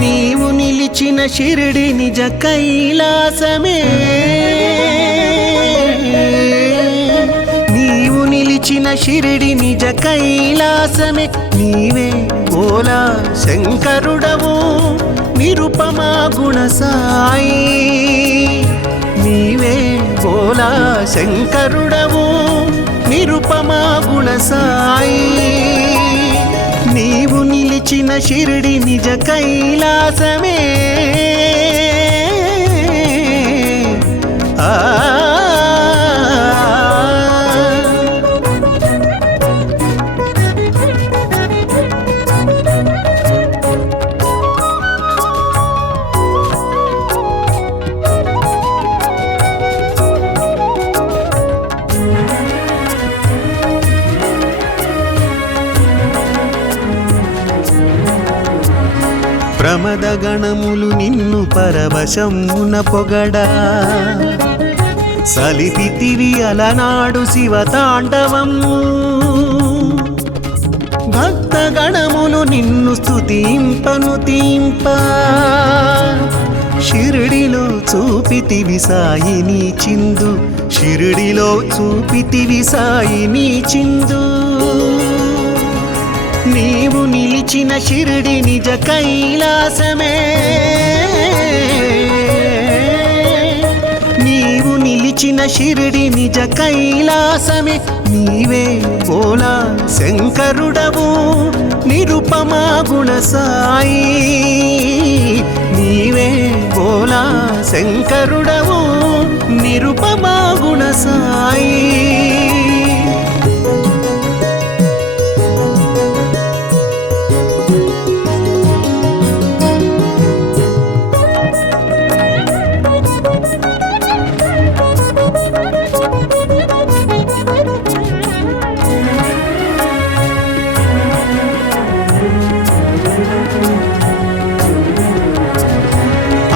నీవు నిలిచిన షిరిడి నిజ కైలాసమే, నీవు నిలిచిన షిరిడి నిజ కైలాసమే, నీవే భోలా శంకరుడవు నిరుపమా గుణ సాయి, నీవే భోలా శంకరుడవు నిరుపమా గుణ సాయి, నీవు నిలిచిన షిరిడి నిజ కైలాసమే. ప్రమద గణములు నిన్ను పరవశమున పొగడా, సలిపితివి అలనాడు శివతాండవము, భక్త గణములు నిన్ను స్తుతింపను తీంప, షిరిడిలో చూపితివి సాయిని చిందు, షిరిడిలో చూపితివి సాయిని చిందు, నీవు నిలిచిన షిరిడి నిజ కైలాసమే, నీవు నిలిచిన షిరిడి నిజ కైలాసమే, నీవే భోలా శంకరుడవు నిరుపమా గుణ సాయి, నీవే భోలా శంకరుడవు నిరుపమా గుణ సాయి.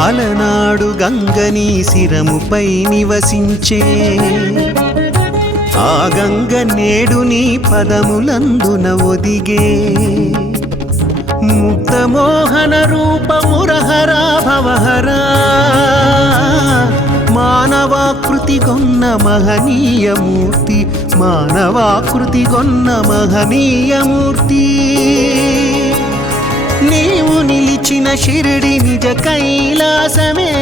అలనాడు గంగని శిరముపై నివసించే, ఆ గంగ నేడు నీ పదములందున ఒదిగే, ముక్తమోహన రూపమురహరా భవహరా, మానవాకృతి గొన్న మహనీయమూర్తి, మానవాకృతి గొన్న మహనీయమూర్తి, నీవు నిలిచిన షిరిడి నిజ కైలాసమే,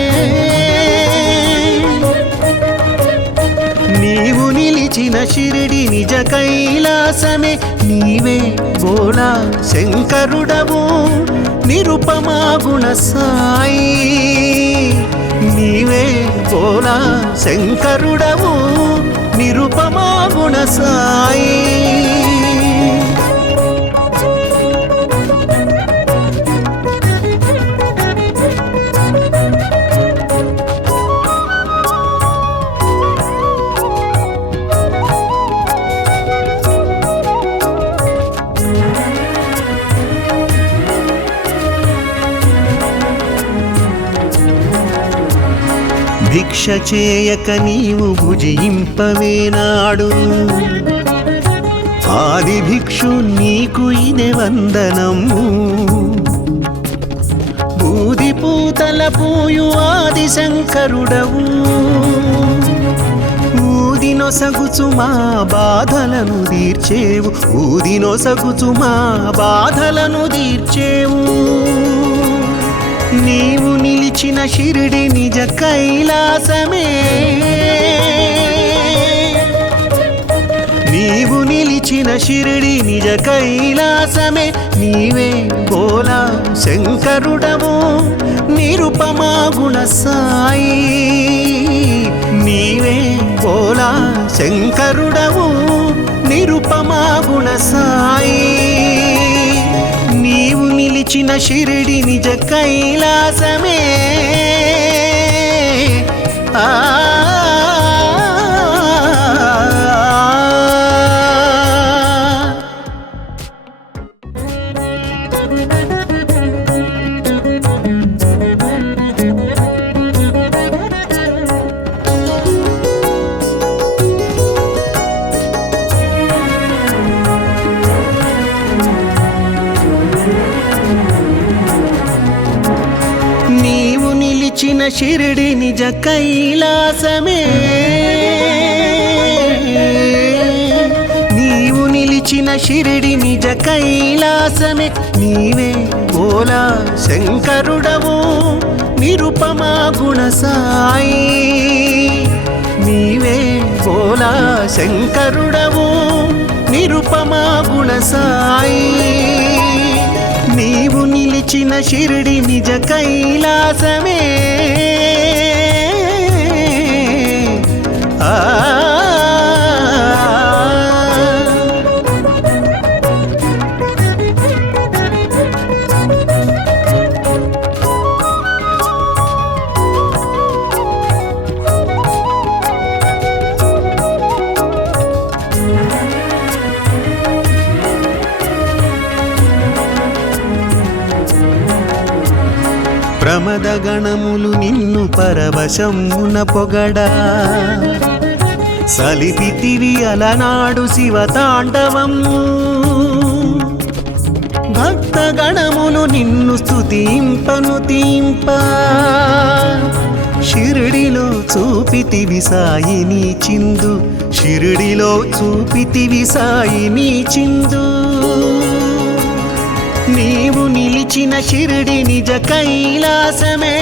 నీవు నిలిచిన షిరిడి నిజ కైలాసమే, నీవే భోలా శంకరుడవు నిరుపమా గుణ సాయి, నీవే భోలా శంకరుడవు నిరుపమా గుణ సాయి. భిక్ష చేయక నీవు భుజింపవేనాడు, ఆది భిక్షు నీకు ఇదే వందనము, బూది పూతల పూయు ఆది శంకరుడవు, ఊదినొసగుచు మా బాధలను తీర్చేవు, ఊదినొసగుచు మా బాధలను తీర్చేవు, నీవు నిలిచిన షిరిడి నిజ కైలాసమే, నీవు నిలిచిన షిరిడి నిజ కైలాసమే, నీవే భోలా శంకరుడవు నిరుపమా గుణ సాయి, నీవే భోలా శంకరుడవు నిరుపమా గుణ సాయి, నీవు నిలిచిన షిరిడి నిజ కైలాసమే. ఆ షిరిడి నిజ కైలాసమే నీవు నిలిచిన షిరిడి నిజ కైలాసమే నీవే బోలా శంకరుడవు నిరుపమా గుణ సాయి నీవే బోలా శంకరుడవు నిరుపమా గుణ సాయి నీవు నిలిచిన షిరిడి నిజ కైలాసమే ప్రమద గణములు నిన్ను పరవశమున పొగడా సలిపితివి అలనాడు శివతాండవము భక్త గణములు నిన్ను స్తుతింపను తీంప షిరిడిలో చూపితివి సాయిని చిందు షిరిడిలో చూపితివి సాయిని చిందు నీవు నిలిచిన షిరిడి నిజ కైలాసమే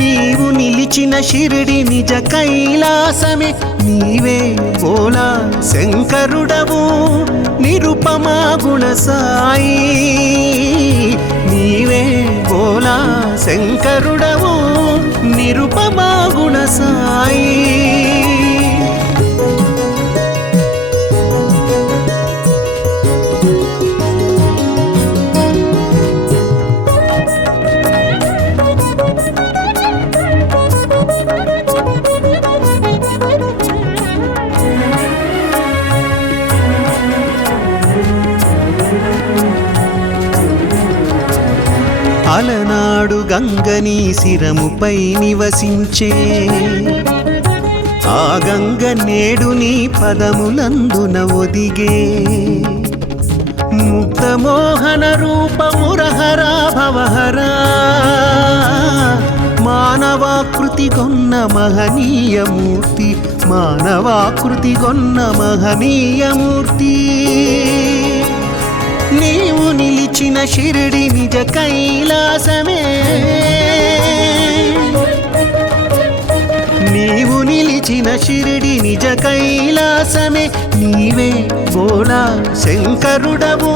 నీవు నిలిచిన షిరిడి నిజ కైలాసమే నీవే బోలా శంకరుడవు నిరుపమా గుణ సాయి నీవే బోలా శంకరుడవు నిరుపమా గుణ సాయి అలనాడు గంగని శిరముపై నివసించే ఆ గంగ నేడు నీ పదములందున ఒదిగే ముగ్ధమోహన రూపమురహరా భవహరా మానవాకృతి కొన్న మహనీయమూర్తి మానవాకృతి కొన్న మహనీయమూర్తి నీవు నిలిచిన షిరిడి నిజ కైలాసమే నీవు నిలిచిన షిరిడి నిజ కైలాసమే నీవే బోలా శంకరుడవు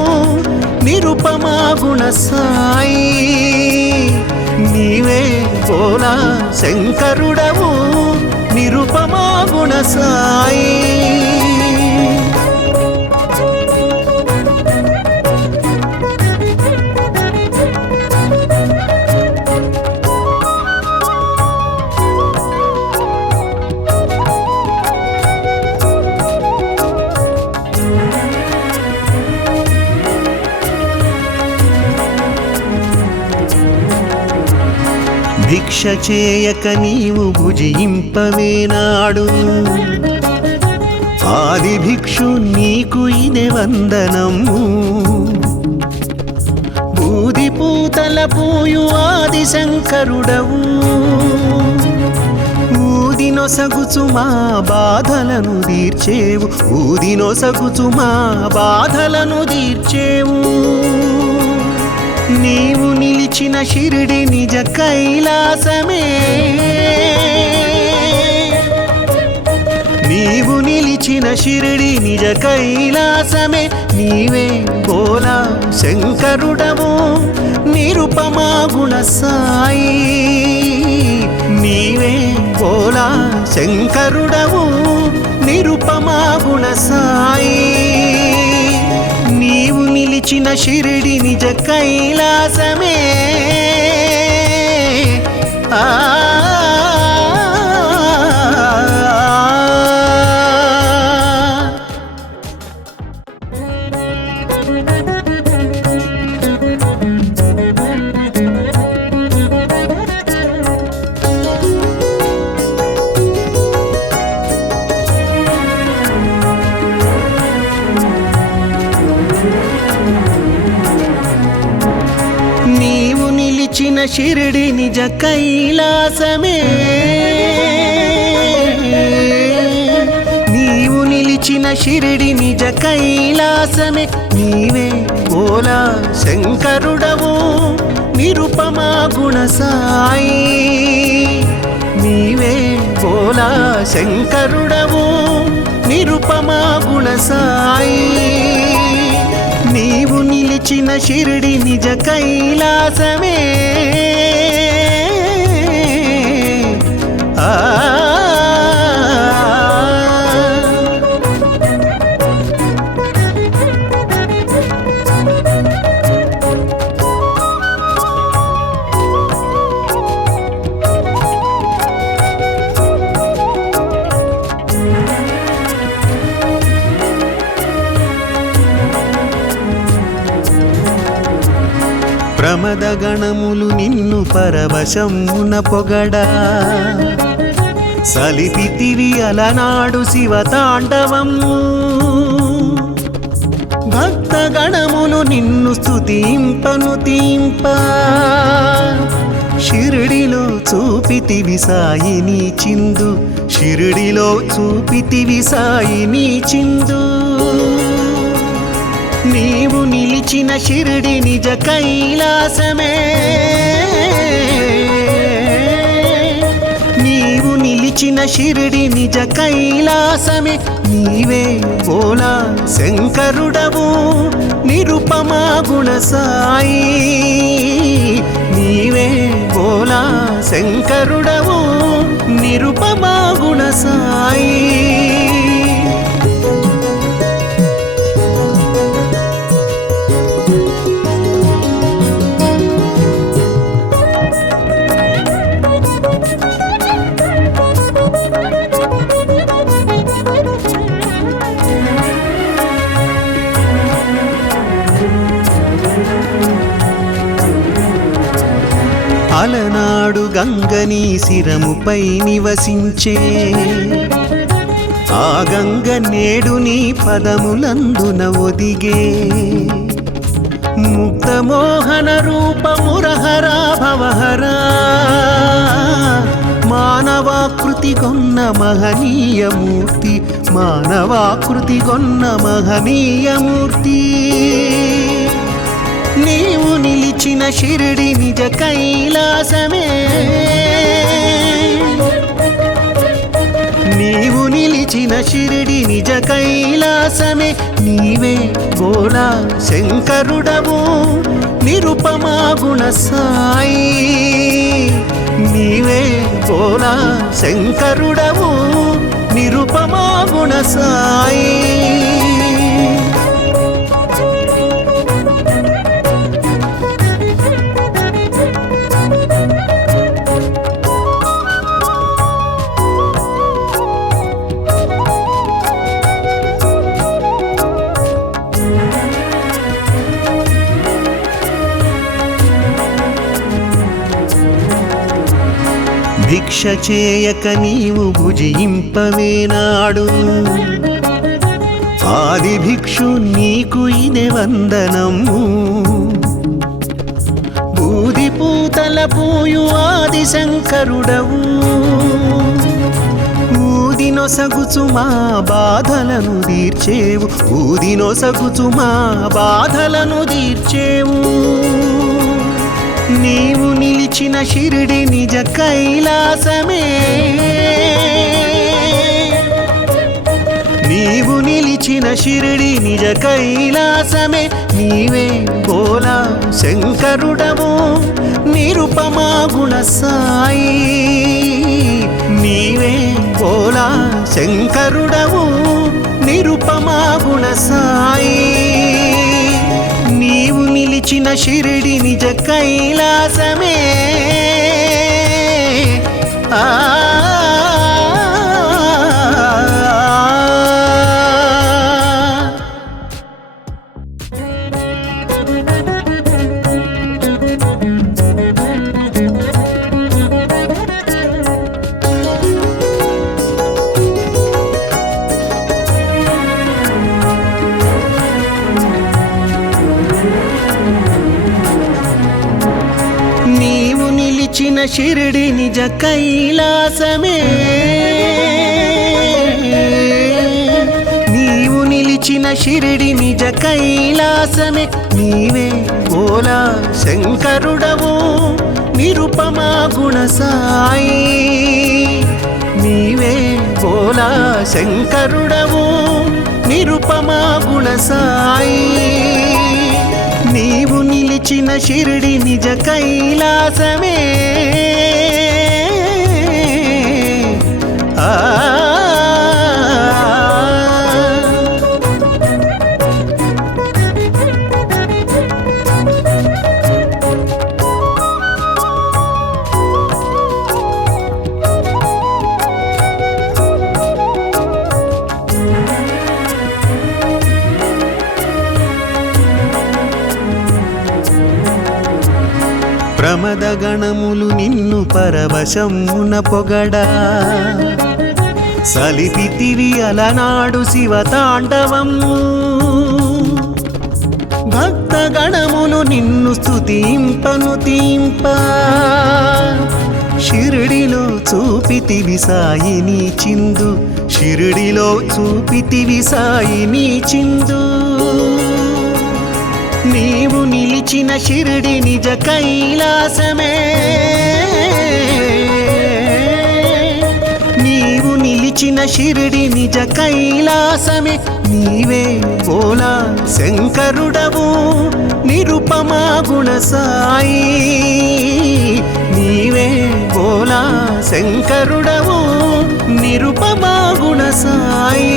నిరుపమా గుణ సాయి నీవే బోలా శంకరుడవు నిరుపమా గుణ సాయి భిక్ష చేయక నీవు భుజింపవేనాడు ఆది భిక్షు నీకు ఇదే వందనము బూది పూతల పూయు ఆది శంకరుడవు ఊదినొసగుచు మా బాధలను తీర్చేవు ఊదినొసగుచు మా బాధలను తీర్చేవు నీవు నిలిచిన షిరిడి నిజ కైలాసమే నీవు నిలిచిన షిరిడి నిజ కైలాసమే నీవే బోలా శంకరుడవు నిరుపమా గుణ సాయి నీవే బోలా శంకరుడవు నిరుపమా గుణ సాయి నీవు నిలిచిన షిరిడి నిజ కైలాసమే ఆ నీవు షిరిడి నిజ కైలాసమే నీవు నిలిచిన షిరిడి నిజ కైలాసమే నీవే భోలా శంకరుడవు నిరుపమా గుణ సాయి నీవే భోలా శంకరుడవు నిరుపమా గుణ సాయి నీవు నిలిచిన షిరిడి నిజ కైలాసమే ప్రమద గణములు నిన్ను పరవశమున పొగడా సలిపితివి అలనాడు శివతాండవము భక్త గణములు నిన్ను స్తుతింపను తీంప షిరిడిలో చూపితివి సాయిని చిందు షిరిడిలో చూపితివి సాయిని చిందు నీవు నిలిచిన షిరిడి నిజ కైలాసమే నీవు నిలిచిన షిరిడి నిజ కైలాసమే నీవే భోలా శంకరుడవు నిరుపమా గుణ సాయి నీవే భోలా శంకరుడవు నిరుపమా గుణ సాయి అలనాడు గంగని శిరముపై నివసించే ఆ గంగ నేడు నీ పదములందున ఒదిగే ముక్తమోహన రూపమురహరా భవహరా మానవాకృతి కొన్న మహనీయమూర్తి మానవాకృతి కొన్న మహనీయమూర్తి నీవు నిలిచిన షిరిడి నిజ కైలాసమే నీవు నిలిచిన షిరిడి నిజ కైలాసమే నీవే భోలా శంకరుడవు నిరుపమా గుణ సాయి నీవే భోలా శంకరుడవు నిరుపమా గుణ సాయి భిక్ష చేయక నీవు భుజింపవేనాడు ఆది భిక్షు నీకు ఇదే వందనము బూది పూతల పూయు ఆది శంకరుడవు ఊదినొసగుచు మా బాధలను తీర్చేవు ఊదినొసగుచు మా బాధలను తీర్చేవు నీవు నిలిచిన షిరిడి నిజ కైలాసమే నీవు నిలిచిన షిరిడి నిజ కైలాసమే నీవే భోలా శంకరుడవు నిరుపమా గుణ సాయి నీవే భోలా శంకరుడవు నిరుపమా గుణ సాయి నీవు నిలిచిన షిరిడి నిజ కైలాసమే ఆ నీవు షిరిడి నిజ కైలాసమే నీవు నిలిచిన షిరిడి నిజ కైలాసమే నీవే భోలా శంకరుడవు నిరుపమా గుణ సాయి నీవే భోలా శంకరుడవు నిరుపమా గుణ సాయి నీవు నిలిచిన షిరిడి నిజ కైలాసమే ప్రమద గణములు నిన్ను పరవశమున పొగడా సలిపితివి అలనాడు శివతాండవము భక్త గణములు నిన్ను స్తుతింపను తీంప షిరిడిలో చూపితివి సాయిని చిందు షిరిడిలో చూపితివి సాయిని చిందు నీవు నిలిచిన షిరిడి నిజ కైలాసమే నీవు నిలిచిన షిరిడి నిజ కైలాసమే నీవే భోలా శంకరుడవు నిరుపమా గుణ సాయి నీవే భోలా శంకరుడవు నిరుపమా గుణ సాయి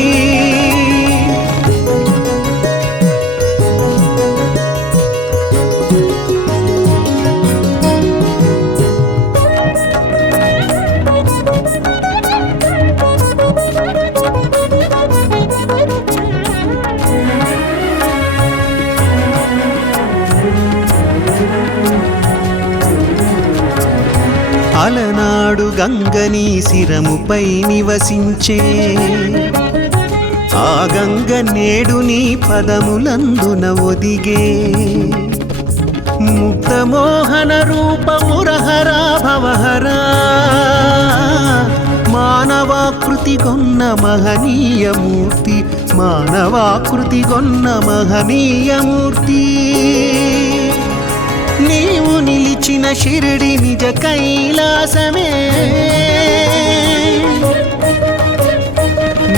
అలనాడు గంగని శిరముపై నివసించే ఆ గంగ నేడు నీ పదములందున ఒదిగే ముగ్ధమోహన రూపమురహరా భవహరా మానవాకృతి గొన్న మహనీయమూర్తి మానవాకృతి గొన్న మహనీయమూర్తి నీవు నిలిచిన షిరిడి నిజ కైలాసమే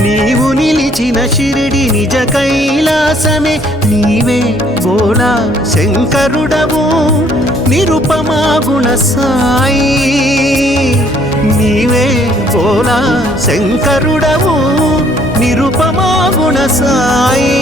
నీవు నిలిచిన షిరిడి నిజ కైలాసమే నీవే భోలా శంకరుడవు నిరుపమా గుణ సాయి నీవే భోలా శంకరుడవు నిరుపమా గుణ సాయి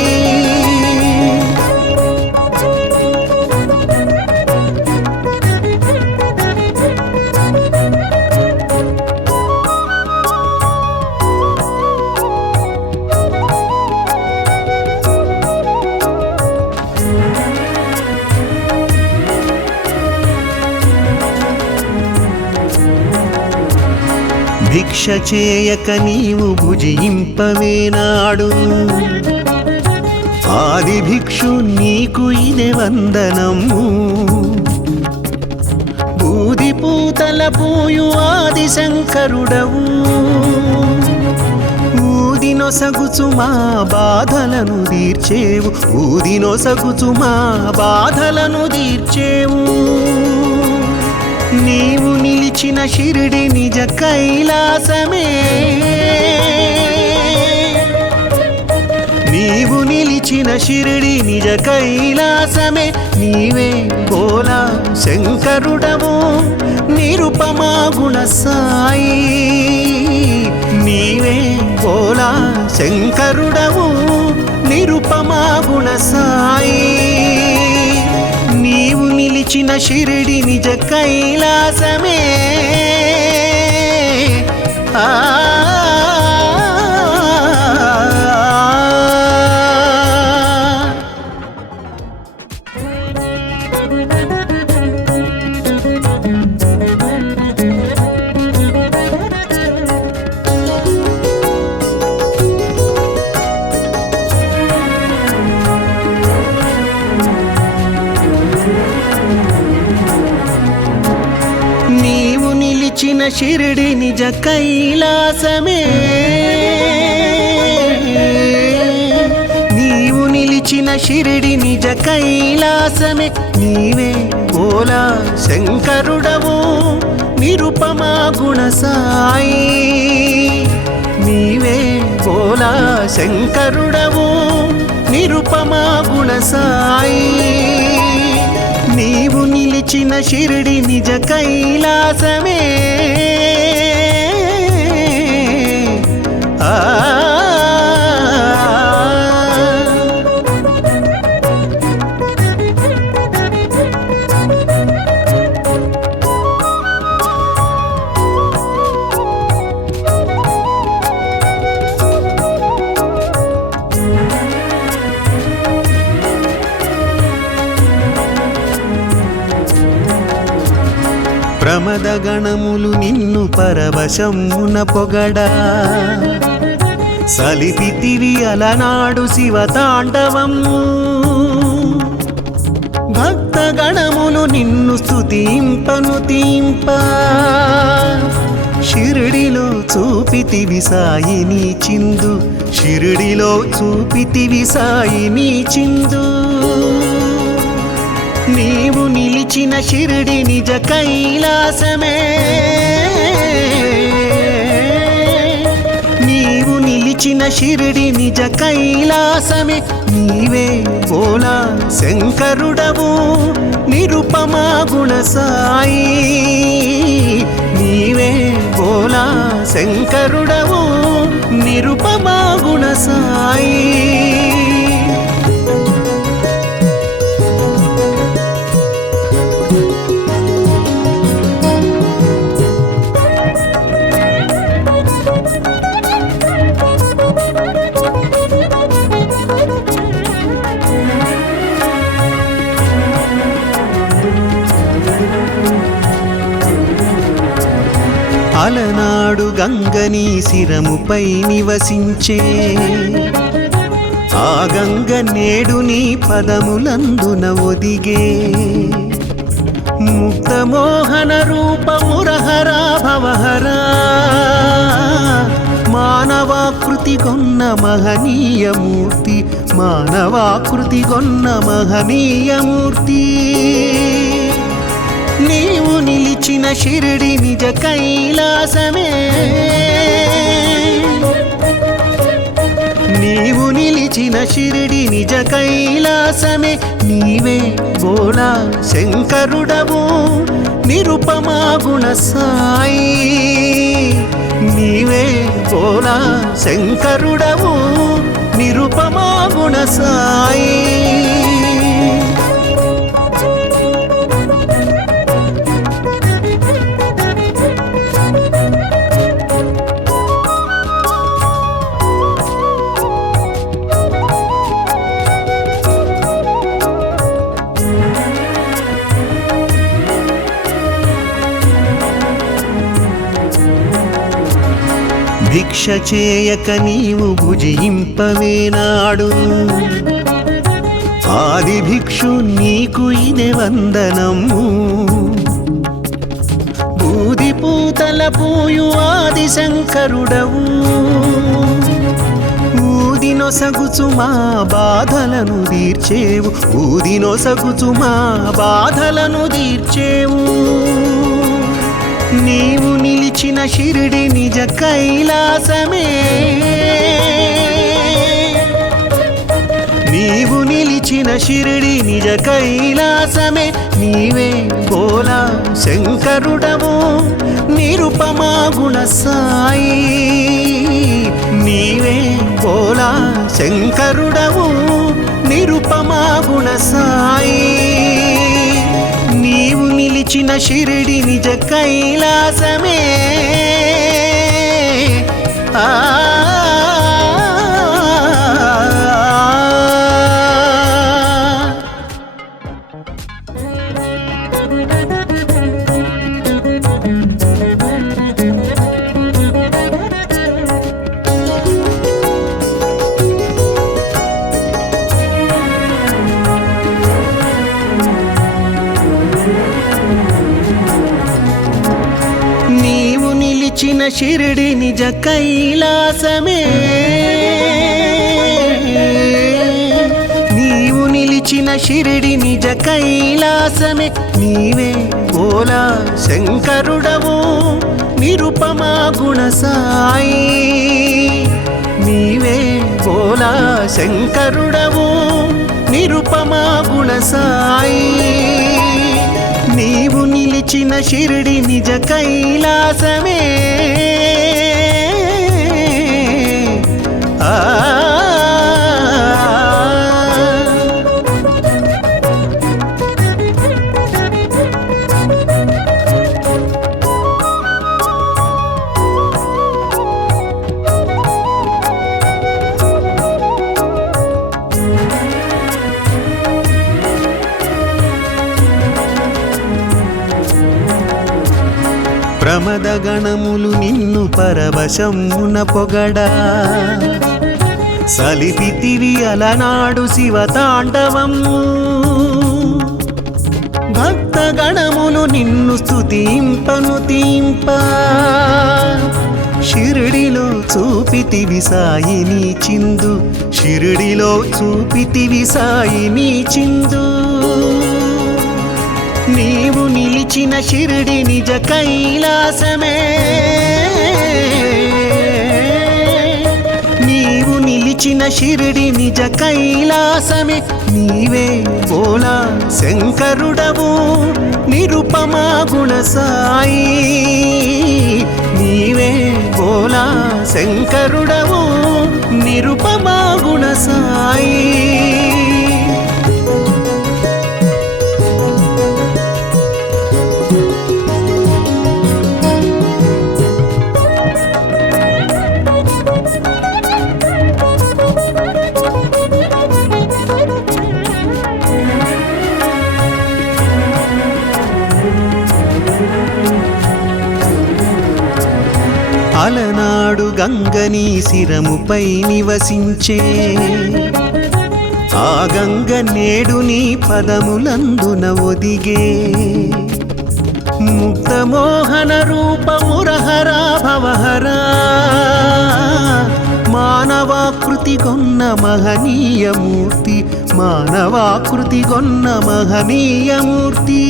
భిక్ష చేయక నీవు భుజింపవేనాడు ఆది భిక్షు నీకు ఇదే వందనము బూది పూతల పూయు ఆది శంకరుడవు ఊదినొసగుచు మా బాధలను తీర్చేవు ఊదినొసగుచు మా బాధలను తీర్చేవు నీవు నిలిచిన షిరిడి నిజ కైలాసమే నీవు నిలిచిన షిరిడి నిజ కైలాసమే నీవే భోలా శంకరుడవు నిరుపమా గుణ సాయి నీవే భోలా శంకరుడవు నిరుపమా గుణ సాయి నీవు నిలిచిన షిరిడి నిజ కైలాసమే నీవు షిరిడి నిజ కైలాసమే నీవు నిలిచిన షిరిడి నిజ కైలాసమే నీవే భోలా శంకరుడవు నిరుపమా గుణ సాయి నీవే భోలా శంకరుడవు నిరుపమా గుణ సాయి నీవు నిలిచిన షిరిడి నిజ కైలాసమే ప్రమద గణములు నిన్ను పరవశమున పొగడా సలిపితివి అలనాడు శివతాండవము భక్త గణములు నిన్ను స్తుతింపను తీంప షిరిడిలో చూపితివి సాయిని చిందు షిరిడిలో చూపితివి సాయిని చిందు నీవు నిలిచిన షిరిడి నిజ కైలాసమే నీవు నిలిచిన షిరిడి నిజ కైలాసమే నీవే భోలా శంకరుడవు నిరుపమా గుణ సాయి నీవే భోలా శంకరుడవు నిరుపమా గుణ సాయి అలనాడు గంగని శిరముపై నివసించే ఆ గంగ నేడు నీ పదములందున ఒదిగే ముక్తమోహన రూపమురహరా భవహరా మానవాకృతి కొన్న మహనీయమూర్తి మానవాకృతి కొన్న మహనీయమూర్తి నీవు నిలిచిన షిరిడి నిజ కైలాసమే నీవు నిలిచిన షిరిడి నిజ కైలాసమే నీవే భోలా శంకరుడవు నిరుపమా గుణ సాయి నీవే భోలా శంకరుడవు నిరుపమా గుణ సాయి భిక్ష చేయక నీవు భుజింపవేనాడు ఆది భిక్షు నీకు ఇదే వందనము బూది పూతల పూయు ఆది శంకరుడవు ఊదినొసగుచు మా బాధలను తీర్చేవు ఊదినొసగుచు మా బాధలను తీర్చేవు నీవు నిలిచిన షిరిడి నిజ కైలాసమే నీవు నిలిచిన షిరిడి నిజ కైలాసమే నీవే భోలా శంకరుడవు నిరుపమా గుణ సాయి నీవే భోలా శంకరుడవు నిరుపమా గుణ సాయి నీవు నిలిచిన షిరిడి నిజ కైలాసమే ఆ నీవు షిరిడి నిజ కైలాసమే నీవు నిలిచిన షిరిడి నిజ కైలాసమే నీవే భోలా శంకరుడవు నిరుపమా గుణ సాయి నీవే భోలా శంకరుడవు నిరుపమా గుణ సాయి నీవు నిలిచిన షిరిడి నిజ కైలాసమే ప్రమద గణములు నిన్ను పరవశమున పొగడా సలిపితివి అలనాడు శివతాండవము భక్త గణములు నిన్ను స్తుతింపను తీంప షిరిడిలో చూపితివి సాయిని చిందు షిరిడిలో చూపితివి సాయిని చిందు నీవు నిలిచిన షిరిడి నిజ కైలాసమే నీవు నిలిచిన షిరిడి నిజ కైలాసమే నీవే భోలా శంకరుడవు నిరుపమా గుణ సాయి నీవే భోలా శంకరుడవు నిరుపమా గుణ సాయి అలనాడు గంగని శిరముపై నివసించే ఆ గంగ నేడు నీ పదములందున ఒదిగే ముక్తమోహన రూపమురహరా భవహరా మానవాకృతి గొన్న మహనీయమూర్తి మానవాకృతి గొన్న మహనీయమూర్తి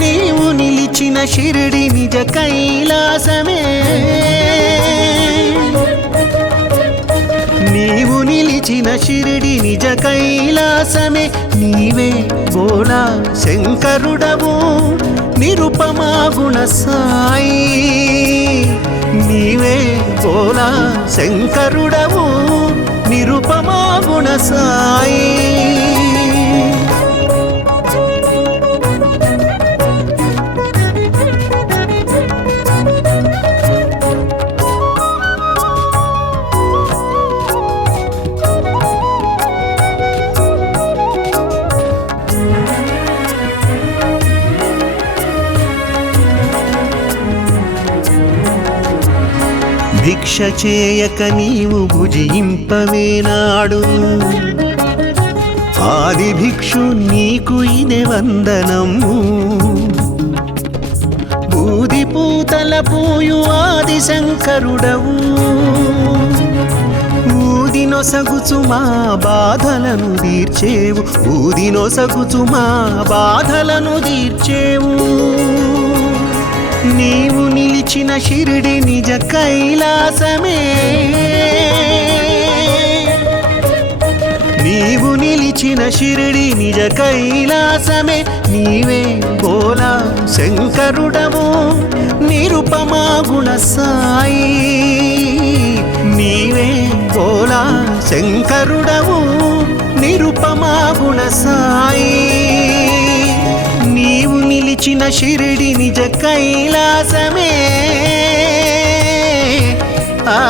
నీవు నిలిచిన షిరిడి నిజ కైలాసమే నీవు నిలిచిన షిరిడి నిజ కైలాసమే నీవే భోలా శంకరుడవు నిరుపమా గుణ సాయి నీవే భోలా శంకరుడవు నిరుపమా గుణ సాయి భిక్ష చేయక నీవు భుజింపవేనాడు ఆది భిక్షు నీకు ఇదే వందనము బూది పూతల పూయు ఆది శంకరుడవు ఊదినొసగుచు మా బాధలను తీర్చేవు ఊదినొసగుచు మా బాధలను తీర్చేవు నీవు నిలిచిన షిరిడి నిజ కైలాసమే నీవు నిలిచిన షిరిడి నిజ కైలాసమే నీవే భోలా శంకరుడవు నిరుపమా గుణ సాయి నీవే భోలా శంకరుడవు నిరుపమా గుణ సాయి నీవు నిలిచిన షిరిడి నిజ కైలాసమే ఆ